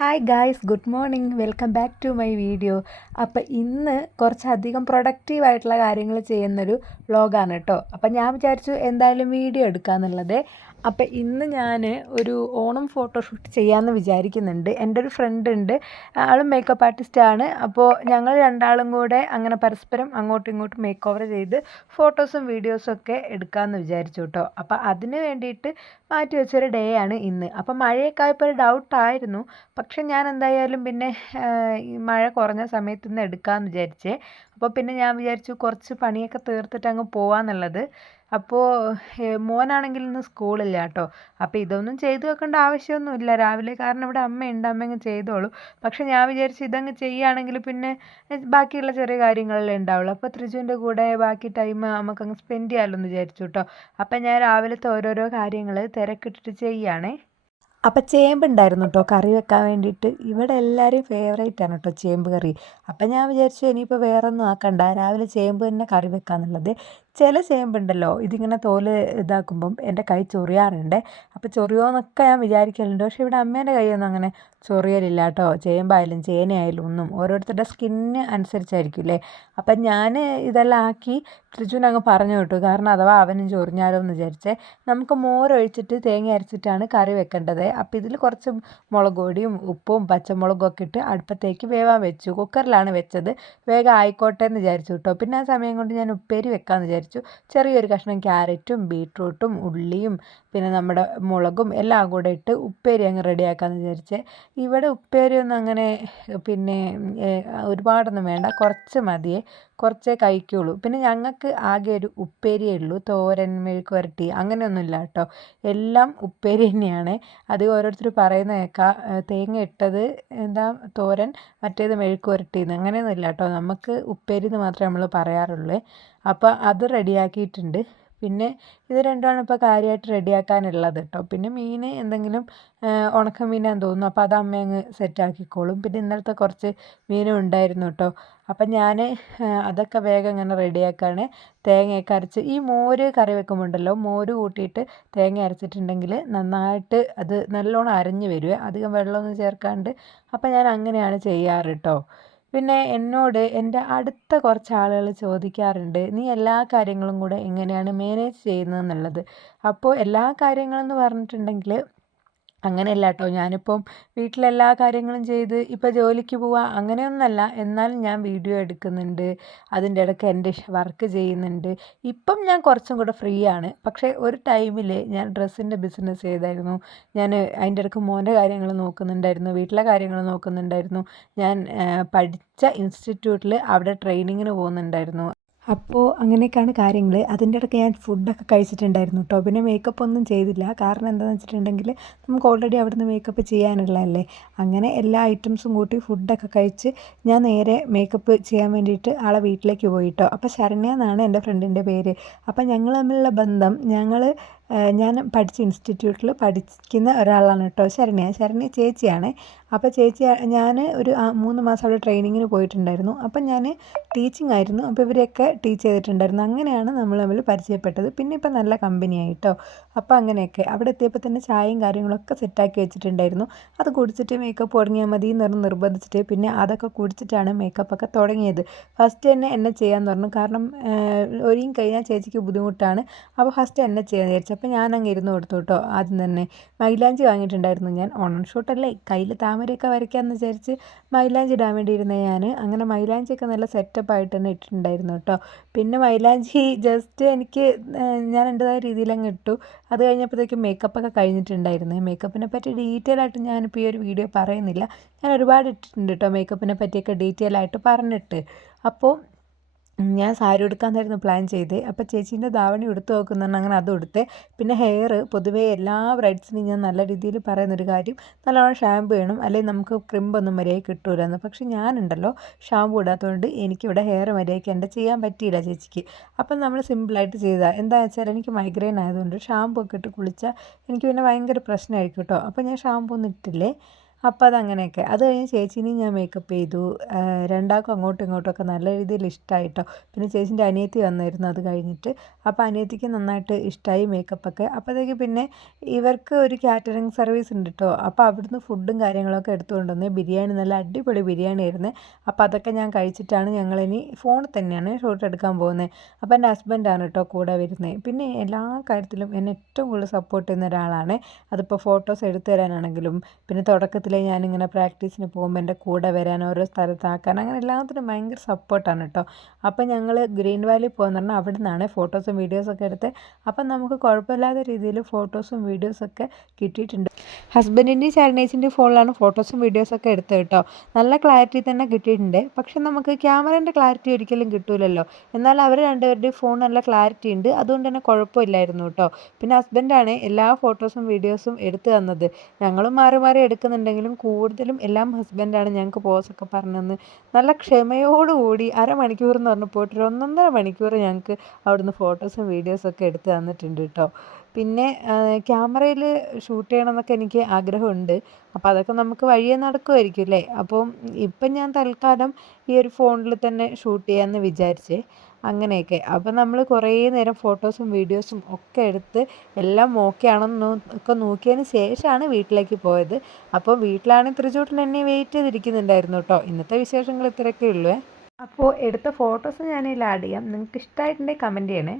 Hi guys, good morning. Welcome back to my video. അപ്പോൾ ഇന്ന് കുറച്ചധികം പ്രൊഡക്റ്റീവായിട്ടുള്ള കാര്യങ്ങൾ ചെയ്യുന്നൊരു വ്ളോഗാണ് കേട്ടോ. അപ്പം ഞാൻ വിചാരിച്ചു എന്തായാലും വീഡിയോ എടുക്കാമെന്നുള്ളത്. അപ്പം ഇന്ന് ഞാൻ ഒരു ഓണം ഫോട്ടോഷൂട്ട് ചെയ്യാമെന്ന് വിചാരിക്കുന്നുണ്ട്. എൻ്റെ ഒരു ഫ്രണ്ട് ഉണ്ട്, ആളും മേക്കപ്പ് ആർട്ടിസ്റ്റാണ്. അപ്പോൾ ഞങ്ങൾ രണ്ടാളും കൂടെ അങ്ങനെ പരസ്പരം അങ്ങോട്ടും ഇങ്ങോട്ടും മേക്ക് ഓവർ ചെയ്ത് ഫോട്ടോസും വീഡിയോസും ഒക്കെ എടുക്കാമെന്ന് വിചാരിച്ചു കേട്ടോ. അപ്പം അതിന് വേണ്ടിയിട്ട് മാറ്റി വെച്ചൊരു ഡേ ആണ് ഇന്ന്. അപ്പം മഴയൊക്കെ ആയപ്പോൾ ഒരു ഡൗട്ടായിരുന്നു. പക്ഷെ ഞാൻ എന്തായാലും പിന്നെ ഈ മഴ കുറഞ്ഞ സമയത്ത് ഇന്ന് എടുക്കാമെന്ന് വിചാരിച്ചേ. അപ്പോൾ പിന്നെ ഞാൻ വിചാരിച്ചു കുറച്ച് പണിയൊക്കെ തീർത്തിട്ട് അങ്ങ് പോവാന്നുള്ളത്. അപ്പോൾ മോനാണെങ്കിൽ ഇന്ന് സ്കൂളില്ല കേട്ടോ. അപ്പോൾ ഇതൊന്നും ചെയ്തു വെക്കേണ്ട ആവശ്യമൊന്നുമില്ല രാവിലെ, കാരണം ഇവിടെ അമ്മയുണ്ട്, അമ്മ അങ്ങ് ചെയ്തോളൂ. പക്ഷെ ഞാൻ വിചാരിച്ചു ഇതങ്ങ് ചെയ്യുകയാണെങ്കിൽ പിന്നെ ബാക്കിയുള്ള ചെറിയ കാര്യങ്ങളല്ലേ ഉണ്ടാവുള്ളൂ. അപ്പോൾ ത്രിജുവിൻ്റെ കൂടെ ബാക്കി ടൈം നമുക്കങ്ങ് സ്പെൻഡ് ചെയ്യാമല്ലോ എന്ന് വിചാരിച്ചു കേട്ടോ. അപ്പം ഞാൻ രാവിലത്തെ ഓരോരോ കാര്യങ്ങൾ തിരക്കിട്ടിട്ട് ചെയ്യുകയാണേ. അപ്പം ചേമ്പുണ്ടായിരുന്നു കേട്ടോ കറി വെക്കാൻ വേണ്ടിയിട്ട്. ഇവിടെ എല്ലാവരെയും ഫേവറേറ്റ് ആണ് കേട്ടോ ചേമ്പ് കറി. അപ്പം ഞാൻ വിചാരിച്ചു ഇനിയിപ്പോൾ വേറെ ഒന്നും ആക്കണ്ട, രാവിലെ ചേമ്പ് തന്നെ കറി വെക്കാന്നുള്ളത്. ചില ചേമ്പുണ്ടല്ലോ ഇതിങ്ങനെ തോല് ഇതാക്കുമ്പം എൻ്റെ കൈ ചൊറിയാറുണ്ട്. അപ്പോൾ ചൊറിയോന്നൊക്കെ ഞാൻ വിചാരിക്കലുണ്ട്. പക്ഷേ ഇവിടെ അമ്മേൻ്റെ കൈയൊന്നും അങ്ങനെ ചൊറിയലില്ല കേട്ടോ. ചേമ്പായാലും ചേനയായാലും ഒന്നും ഓരോരുത്തരുടെ സ്കിന്ന് അനുസരിച്ചായിരിക്കില്ലേ. അപ്പം ഞാൻ ഇതെല്ലാം ആക്കി ത്രിജുവിന് അങ്ങ് പറഞ്ഞു വിട്ടു, കാരണം അഥവാ അവനും ചൊറിഞ്ഞാലോ എന്ന് വിചാരിച്ചേ. നമുക്ക് മോരൊഴിച്ചിട്ട് തേങ്ങ അരച്ചിട്ടാണ് കറി വെക്കേണ്ടത്. അപ്പോൾ ഇതിൽ കുറച്ച് മുളക് പൊടിയും ഉപ്പും പച്ചമുളകും ഒക്കെ ഇട്ട് അടുപ്പത്തേക്ക് വേവാൻ വെച്ചു. കുക്കറിലാണ് വെച്ചത്. വേഗം ആയിക്കോട്ടെ എന്ന് വിചാരിച്ചു കേട്ടോ. പിന്നെ ആ സമയം കൊണ്ട് ഞാൻ ഉപ്പേരി വെക്കാമെന്ന് വിചാരിച്ചു. ചെറിയൊരു കഷ്ണം ക്യാരറ്റും ബീട്രൂട്ടും ഉള്ളിയും പിന്നെ നമ്മുടെ മുളകും എല്ലാം കൂടെ ഇട്ട് ഉപ്പേരി അങ്ങ് റെഡിയാക്കാമെന്ന് വിചാരിച്ചേ. ഇവിടെ ഉപ്പേരിയൊന്നും അങ്ങനെ പിന്നെ ഒരുപാടൊന്നും വേണ്ട, കുറച്ച് മതിയേ, കുറച്ചേ കഴിക്കുള്ളൂ. പിന്നെ ഞങ്ങൾക്ക് ആകെ ഒരു ഉപ്പേരിയേ ഉള്ളൂ, തോരൻ മെഴുക്ക് വരട്ടി അങ്ങനെയൊന്നുമില്ല കേട്ടോ. എല്ലാം ഉപ്പേരി തന്നെയാണ്. അത് ഓരോരുത്തർ പറയുന്ന കേൾക്കാം, തേങ്ങ ഇട്ടത് എന്താ തോരൻ, മറ്റേത് മെഴുക്ക് വരട്ടിയെന്ന്. അങ്ങനെയൊന്നുമില്ല കേട്ടോ, നമുക്ക് ഉപ്പേരി എന്ന് മാത്രമേ നമ്മൾ പറയാറുള്ളൂ. അപ്പോൾ അത് റെഡിയാക്കിയിട്ടുണ്ട്. പിന്നെ ഇത് രണ്ടുമാണ് ഇപ്പോൾ കാര്യമായിട്ട് റെഡിയാക്കാനുള്ളത് കേട്ടോ. പിന്നെ മീൻ എന്തെങ്കിലും ഉണക്ക മീനാന്ന് തോന്നുന്നു, അപ്പോൾ അത് അമ്മ അങ്ങ് സെറ്റാക്കിക്കോളും. പിന്നെ ഇന്നലത്തെ കുറച്ച് മീനും ഉണ്ടായിരുന്നു കേട്ടോ. അപ്പം ഞാൻ അതൊക്കെ വേഗം ഇങ്ങനെ റെഡിയാക്കാണ്. തേങ്ങയൊക്കെ അരച്ച് ഈ മോര് കറി വെക്കുമ്പോണ്ടല്ലോ, മോര് കൂട്ടിയിട്ട് തേങ്ങ അരച്ചിട്ടുണ്ടെങ്കിൽ നന്നായിട്ട് അത് നല്ലോണം അരഞ്ഞ് വരുവേ, അധികം വെള്ളമൊന്നും ചേർക്കാണ്ട്. അപ്പം ഞാൻ അങ്ങനെയാണ് ചെയ്യാറ് കേട്ടോ. പിന്നെ എന്നോട് എൻ്റെ അടുത്ത കുറച്ച് ആളുകൾ ചോദിക്കാറുണ്ട്, നീ എല്ലാ കാര്യങ്ങളും കൂടെ എങ്ങനെയാണ് മാനേജ് ചെയ്യുന്നതെന്നുള്ളത്. അപ്പോൾ എല്ലാ കാര്യങ്ങളെന്ന് പറഞ്ഞിട്ടുണ്ടെങ്കിൽ അങ്ങനെയല്ല കേട്ടോ. ഞാനിപ്പം വീട്ടിലെല്ലാ കാര്യങ്ങളും ചെയ്ത് ഇപ്പോൾ ജോലിക്ക് പോവുക അങ്ങനെയൊന്നുമല്ല. എന്നാലും ഞാൻ വീഡിയോ എടുക്കുന്നുണ്ട്, അതിൻ്റെ ഇടയ്ക്ക് എൻ്റെ വർക്ക് ചെയ്യുന്നുണ്ട്. ഇപ്പം ഞാൻ കുറച്ചും കൂടെ ഫ്രീ ആണ്. പക്ഷേ ഒരു ടൈമിൽ ഞാൻ ഡ്രസ്സിൻ്റെ ബിസിനസ് ചെയ്തായിരുന്നു. ഞാൻ അതിൻ്റെ ഇടയ്ക്ക് മോൻ്റെ കാര്യങ്ങൾ നോക്കുന്നുണ്ടായിരുന്നു, വീട്ടിലെ കാര്യങ്ങൾ നോക്കുന്നുണ്ടായിരുന്നു. ഞാൻ പഠിച്ച ഇൻസ്റ്റിറ്റ്യൂട്ടിൽ അവിടെ ട്രെയിനിങ്ങിന് പോകുന്നുണ്ടായിരുന്നു. അപ്പോൾ അങ്ങനെയൊക്കെയാണ് കാര്യങ്ങൾ. അതിൻ്റെ ഇടയ്ക്ക് ഞാൻ ഫുഡൊക്കെ കഴിച്ചിട്ടുണ്ടായിരുന്നു കേട്ടോ. പിന്നെ മേക്കപ്പ് ഒന്നും ചെയ്തില്ല, കാരണം എന്താണെന്ന് വെച്ചിട്ടുണ്ടെങ്കിൽ നമുക്ക് ഓൾറെഡി അവിടുന്ന് മേക്കപ്പ് ചെയ്യാനുള്ളതല്ലേ. അങ്ങനെ എല്ലാ ഐറ്റംസും കൂട്ടി ഫുഡൊക്കെ കഴിച്ച് ഞാൻ നേരെ മേക്കപ്പ് ചെയ്യാൻ വേണ്ടിയിട്ട് ആളെ വീട്ടിലേക്ക് പോയി കേട്ടോ. അപ്പോൾ ശരണ്യ എന്നാണ് എൻ്റെ ഫ്രണ്ടിൻ്റെ പേര്. അപ്പോൾ ഞങ്ങൾ തമ്മിലുള്ള ബന്ധം, ഞാൻ പഠിച്ച ഇൻസ്റ്റിറ്റ്യൂട്ടിൽ പഠിക്കുന്ന ഒരാളാണ് കേട്ടോ ശരണ്യ ചേച്ചിയാണ്. അപ്പോൾ ചേച്ചി, ഞാൻ ഒരു 3 മാസം അവിടെ ട്രെയിനിങ്ങിന് പോയിട്ടുണ്ടായിരുന്നു. അപ്പം ഞാൻ ടീച്ചിങ് ആയിരുന്നു, അപ്പോൾ ഇവരെയൊക്കെ ടീച്ച് ചെയ്തിട്ടുണ്ടായിരുന്നു. അങ്ങനെയാണ് നമ്മൾ തമ്മിൽ പരിചയപ്പെട്ടത്. പിന്നെ ഇപ്പം നല്ല കമ്പനിയായി കേട്ടോ. അപ്പോൾ അങ്ങനെയൊക്കെ അവിടെ എത്തിയപ്പോൾ തന്നെ ചായയും കാര്യങ്ങളൊക്കെ സെറ്റാക്കി വെച്ചിട്ടുണ്ടായിരുന്നു. അത് കുടിച്ചിട്ട് മേക്കപ്പ് തുടങ്ങിയാൽ മതി എന്ന് പറഞ്ഞ് നിർബന്ധിച്ചിട്ട് പിന്നെ അതൊക്കെ കുടിച്ചിട്ടാണ് മേക്കപ്പൊക്കെ തുടങ്ങിയത്. ഫസ്റ്റ് തന്നെ എന്നെ ചെയ്യാൻ പറഞ്ഞു, കാരണം ഒരുങ്ങി കഴിഞ്ഞാൽ ചേച്ചിക്ക് ബുദ്ധിമുട്ടാണ്. അപ്പോൾ ഫസ്റ്റ് എന്നെ ചെയ്യാൻ വിചാരിച്ചു. അപ്പോൾ ഞാൻ അങ്ങ് ഇരുന്ന് കൊടുത്തു കേട്ടോ. ആദ്യം തന്നെ മൈലാഞ്ചി വാങ്ങിയിട്ടുണ്ടായിരുന്നു. ഞാൻ ഓണം ഷൂട്ടല്ലേ, കയ്യിൽ താമരയൊക്കെ വരയ്ക്കാമെന്ന് വിചാരിച്ച് മൈലാഞ്ചി ഇടാൻ വേണ്ടി ഇരുന്നത് ഞാൻ. അങ്ങനെ മൈലാഞ്ചിയൊക്കെ നല്ല സെറ്റപ്പായിട്ട് തന്നെ ഇട്ടിട്ടുണ്ടായിരുന്നു കേട്ടോ. പിന്നെ മൈലാഞ്ചി ജസ്റ്റ് എനിക്ക് ഞാൻ എൻ്റെതായ രീതിയിൽ അങ്ങ് ഇട്ടു. അത് കഴിഞ്ഞപ്പോഴത്തേക്കും മേക്കപ്പൊക്കെ കഴിഞ്ഞിട്ടുണ്ടായിരുന്നു. മേക്കപ്പിനെ പറ്റി ഡീറ്റെയിൽ ആയിട്ട് ഞാനിപ്പോൾ ഈ ഒരു വീഡിയോ പറയുന്നില്ല. ഞാൻ ഒരുപാട് ഇട്ടിട്ടുണ്ട് കേട്ടോ മേക്കപ്പിനെ പറ്റിയൊക്കെ ഡീറ്റെയിൽ ആയിട്ട് പറഞ്ഞിട്ട്. അപ്പോൾ ഞാൻ സാരി ഉടുക്കാനായിരുന്നു പ്ലാൻ ചെയ്ത്. അപ്പോൾ ചേച്ചീൻ്റെ ധാവണി ഉടുത്ത് നോക്കുന്നുണ്ട്, അങ്ങനെ അതും എടുത്ത്. പിന്നെ ഹെയർ പൊതുവേ എല്ലാ ബ്രൈഡ്സിനും ഞാൻ നല്ല രീതിയിൽ പറയുന്നൊരു കാര്യം, നല്ലോണം ഷാമ്പു ചെയ്യണം, അല്ലെങ്കിൽ നമുക്ക് ക്രിമ്പൊന്നും മര്യാദയ്ക്ക് കിട്ടൂലെന്ന്. പക്ഷെ ഞാനുണ്ടല്ലോ ഷാമ്പു ഇടാത്തതുകൊണ്ട് എനിക്കിവിടെ ഹെയർ മര്യാദയ്ക്ക് എൻ്റെ ചെയ്യാൻ പറ്റിയില്ല ചേച്ചിക്ക്. അപ്പം നമ്മൾ സിമ്പിളായിട്ട് ചെയ്താൽ എന്താണെന്ന് വെച്ചാൽ, എനിക്ക് മൈഗ്രെയിൻ ആയതുകൊണ്ട് ഷാമ്പു ഒക്കെ ഇട്ട് കുളിച്ചാൽ എനിക്ക് പിന്നെ ഭയങ്കര പ്രശ്നമായിരിക്കും കേട്ടോ. അപ്പോൾ ഞാൻ ഷാമ്പു ഒന്നും ഇട്ടില്ലേ. അപ്പോൾ അതങ്ങനെയൊക്കെ. അത് കഴിഞ്ഞ് ചേച്ചീനെയും ഞാൻ മേക്കപ്പ് ചെയ്തു. രണ്ടാൾക്കും അങ്ങോട്ടും ഇങ്ങോട്ടുമൊക്കെ നല്ല രീതിയിൽ ഇഷ്ടമായി കേട്ടോ. പിന്നെ ചേച്ചീൻ്റെ അനിയത്തി വന്നിരുന്നു അത് കഴിഞ്ഞിട്ട്. അപ്പോൾ അനിയത്തിക്ക് നന്നായിട്ട് ഇഷ്ടമായി മേക്കപ്പൊക്കെ. അപ്പോഴത്തേക്ക് പിന്നെ ഇവർക്ക് ഒരു കാറ്ററിംഗ് സർവീസ് ഉണ്ട് കേട്ടോ. അപ്പോൾ അവിടുന്ന് ഫുഡും കാര്യങ്ങളൊക്കെ എടുത്തുകൊണ്ടുവന്ന് ബിരിയാണി, നല്ല അടിപൊളി ബിരിയാണി ആയിരുന്നു. അപ്പോൾ അതൊക്കെ ഞാൻ കഴിച്ചിട്ടാണ് ഞങ്ങളിനി ഫോണിൽ തന്നെയാണ് ഷൂട്ട് എടുക്കാൻ പോകുന്നത്. അപ്പോൾ എൻ്റെ ഹസ്ബൻഡാണ് കേട്ടോ കൂടെ വരുന്നത്. പിന്നെ എല്ലാ കാര്യത്തിലും എന്നെ ഏറ്റവും കൂടുതൽ സപ്പോർട്ട് ചെയ്യുന്ന ഒരാളാണ്. അതിപ്പോൾ ഫോട്ടോസ് എടുത്തു തരാനാണെങ്കിലും, പിന്നെ തുടക്കത്തിലേ ഞാനിങ്ങനെ പ്രാക്ടീസിന് പോകുമ്പോൾ എൻ്റെ കൂടെ വരാൻ, ഓരോ സ്ഥലത്താക്കാൻ, അങ്ങനെ എല്ലാത്തിനും ഭയങ്കര സപ്പോർട്ടാണ് കേട്ടോ. അപ്പോൾ ഞങ്ങൾ ഗ്രീൻ വാലി പോകുന്ന പറഞ്ഞാൽ അവിടെ നിന്നാണ് ഫോട്ടോസും വീഡിയോസൊക്കെ എടുത്ത്. അപ്പം നമുക്ക് കുഴപ്പമില്ലാത്ത രീതിയിൽ ഫോട്ടോസും വീഡിയോസൊക്കെ കിട്ടിയിട്ടുണ്ട്. ഹസ്ബൻഡിൻ്റെയും ശരണേച്ചിൻ്റെയും ഫോണിലാണ് ഫോട്ടോസും വീഡിയോസൊക്കെ എടുത്തത് കേട്ടോ. നല്ല ക്ലാരിറ്റി തന്നെ കിട്ടിയിട്ടുണ്ട്. പക്ഷെ നമുക്ക് ക്യാമറേൻ്റെ ക്ലാരിറ്റി ഒരിക്കലും കിട്ടൂലല്ലോ. എന്നാൽ അവർ രണ്ടുപേരുടെയും ഫോൺ നല്ല ക്ലാരിറ്റി ഉണ്ട്. അതുകൊണ്ട് തന്നെ കുഴപ്പമില്ലായിരുന്നു കേട്ടോ. പിന്നെ ഹസ്ബൻഡാണ് എല്ലാ ഫോട്ടോസും വീഡിയോസും എടുത്തു തന്നത്. ഞങ്ങളും മാറി മാറി എടുക്കുന്നുണ്ടെങ്കിലും കൂടുതലും എല്ലാം ഹസ്ബൻഡാണ് ഞങ്ങൾക്ക് പോസൊക്കെ പറഞ്ഞു തന്ന് നല്ല ക്ഷമയോടുകൂടി അരമണിക്കൂർ എന്ന് പറഞ്ഞ് പോയിട്ട് ഒരു 1.5 മണിക്കൂർ ഞങ്ങൾക്ക് അവിടുന്ന് ഫോട്ടോസും വീഡിയോസൊക്കെ എടുത്ത് തന്നിട്ടുണ്ട് കേട്ടോ. പിന്നെ ക്യാമറയിൽ ഷൂട്ട് ചെയ്യണമെന്നൊക്കെ എനിക്ക് ആഗ്രഹമുണ്ട്. അപ്പോൾ അതൊക്കെ നമുക്ക് വഴിയേ നടക്കുമായിരിക്കും അല്ലേ. അപ്പം ഇപ്പം ഞാൻ തൽക്കാലം ഈ ഒരു ഫോണിൽ തന്നെ ഷൂട്ട് ചെയ്യാമെന്ന് വിചാരിച്ചേ. അങ്ങനെയൊക്കെ. അപ്പോൾ നമ്മൾ കുറേ നേരം ഫോട്ടോസും വീഡിയോസും ഒക്കെ എടുത്ത് എല്ലാം ഓക്കെ ആണെന്ന് ഒക്കെ നോക്കിയതിന് ശേഷമാണ് വീട്ടിലേക്ക് പോയത്. അപ്പോൾ വീട്ടിലാണെങ്കിൽ ത്രിജൂട്ടൻ എന്നെ വെയിറ്റ് ചെയ്തിരിക്കുന്നുണ്ടായിരുന്നു കേട്ടോ. ഇന്നത്തെ വിശേഷങ്ങൾ ഇത്രയൊക്കെ ഉള്ളൂ. അപ്പോൾ എടുത്ത ഫോട്ടോസ് ഞാനിതിൽ ആഡ് ചെയ്യാം. നിങ്ങൾക്ക് ഇഷ്ടമായിട്ടുണ്ടെങ്കിൽ കമൻറ്റ് ചെയ്യണേ.